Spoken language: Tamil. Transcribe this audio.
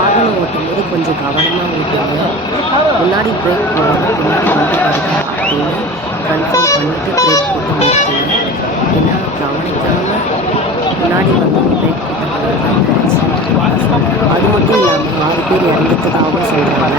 வாகனம் ஓட்டும்போது கொஞ்சம் கவனமாக ஓட்டுங்க. முன்னாடி பிரேக் போடணும் பின்னாடி வண்டி வருதா அப்படின்னு கன்ஃபார்ம் பண்ணிவிட்டு பிரேக் போட்டு நிறுத்துங்க. ஏன்னா கவனிக்காமல் முன்னாடி வந்து பிரேக் போட்டு அது மட்டும் இல்லாமல் ஆறு பேர் இறந்துட்டதாகவும் சொல்கிறாங்க